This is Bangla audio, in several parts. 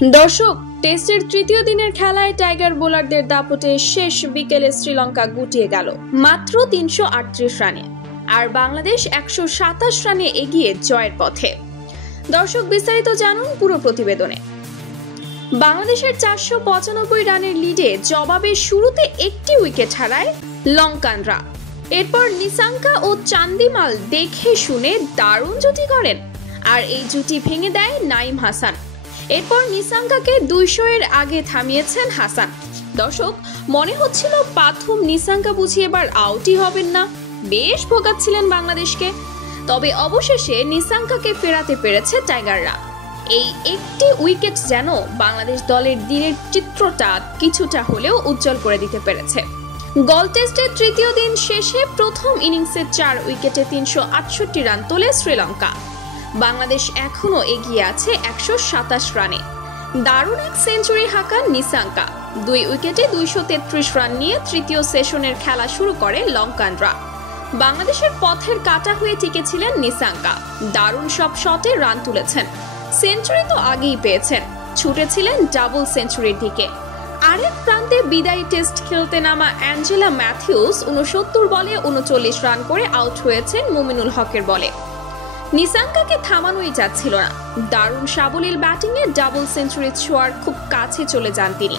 দর্শক, টেস্টের তৃতীয় দিনের খেলায় টাইগার বোলারদের দাপটে শেষ বিকেলে শ্রীলঙ্কা গুটিয়ে গেল মাত্র ৩৩৮ রানে, আর বাংলাদেশ ১২৭ রানে এগিয়ে জয়ের পথে। দর্শক, বিস্তারিত জানুন পুরো প্রতিবেদনে। বাংলাদেশের ৪৯৫ রানের লিডে জবাবে শুরুতে একটি উইকেট হারায় লঙ্কানরা। এরপর নিসাঙ্কা ও চান্দিমাল দেখে শুনে দারুণ জুটি করেন, আর এই জুটি ভেঙে দেয় নাইম হাসান। এরপর নিসাঙ্কাকে ২০০ এর আগে থামিয়েছেন হাসান। দর্শক, মনে হচ্ছিল প্রথম নিসাঙ্কা বুঝি এবার আউটই হবেন না, বেশ ভোগাচ্ছিলেন বাংলাদেশকে। তবে অবশেষে নিসাঙ্কাকে ফেরাতে পেরেছে টাইগাররা। এই একটি উইকেট যেন বাংলাদেশ দলের দিনের চিত্রটা কিছুটা হলেও উজ্জ্বল করে দিতে পেরেছে। গল টেস্টের তৃতীয় দিন শেষে প্রথম ইনিংসে ৪ উইকেটে ৩৬৮ রান তোলে শ্রীলঙ্কা। বাংলাদেশ এখনো এগিয়ে আছে ১২৭ রানে। দারুণ এক সেঞ্চুরি হাঁকান নিসাঙ্কা। ২ উইকেটে ২৩৩ রান নিয়ে তৃতীয় সেশনের খেলা শুরু করে লঙ্কানরা। বাংলাদেশের পথের কাঁটা হয়ে টিকেছিলেন নিসাঙ্কা। দারুণ সব শটে রান তুলেছেন, সেঞ্চুরি তো আগেই পেয়েছেন, ছুটেছিলেন ডাবল সেঞ্চুরির দিকে। আরেক প্রান্তে বিদায়ী টেস্ট খেলতে নামা অ্যাঞ্জেলা ম্যাথিউস ৬৯ বলে ৩৯ রান করে আউট হয়েছেন মুমিনুল হকের বলে। নিসাঙ্কাকে থামানোই যাচ্ছিল না। দারুণ সাবলীল ব্যাটিংয়ে ডাবল সেঞ্চুরি ছোঁয়ার খুব কাছে চলে যান তিনি।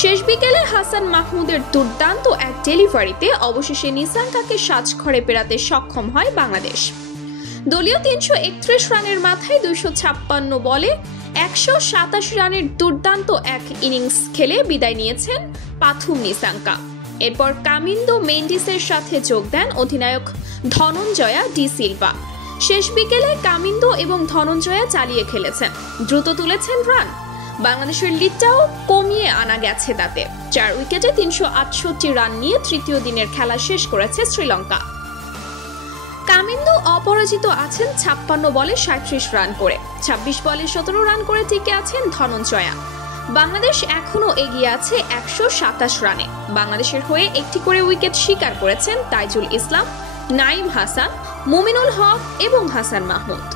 শেষ বিকেলে হাসান মাহমুদের দুর্দান্ত এক ডেলিভারিতে অবশেষে নিসাঙ্কাকে সাজঘরে পেরাতে সক্ষম হয় বাংলাদেশ। দলীয় ৩৩১ রানের মাথায় ২৫৬ বলে ১৮৭ রানের দুর্দান্ত এক ইনিংস খেলে বিদায় নিয়েছেন পাথুম নিসাঙ্কা। এরপর কামিন্দো মেন্ডিসের সাথে যোগ দেন অধিনায়ক ধনঞ্জয়া ডি সিলভা। শেষ বিকেলে কামিন্দো এবং ধনঞ্জয়া চালিয়ে খেলেছেন, দ্রুত তুলেছেন রান। বাংলাদেশের লিডটাও কমিয়ে আনা গেছে তাতে। ৪ উইকেটে ৩৬৮ রান নিয়ে তৃতীয় দিনের খেলা শেষ করেছে শ্রীলঙ্কা। কামিন্দো অপরাজিত আছেন ৫৬ বলে ৩৭ রান করে। ২৬ বলে ১৭ রান করে টিকে আছেন ধনঞ্জয়া। বাংলাদেশ এখনো এগিয়ে আছে ১২৭ রানে। বাংলাদেশের হয়ে একটি করে উইকেট শিকার করেছেন তাইজুল ইসলাম, নাইম হাসান, মুমিনুল হক এবং হাসান মাহমুদ।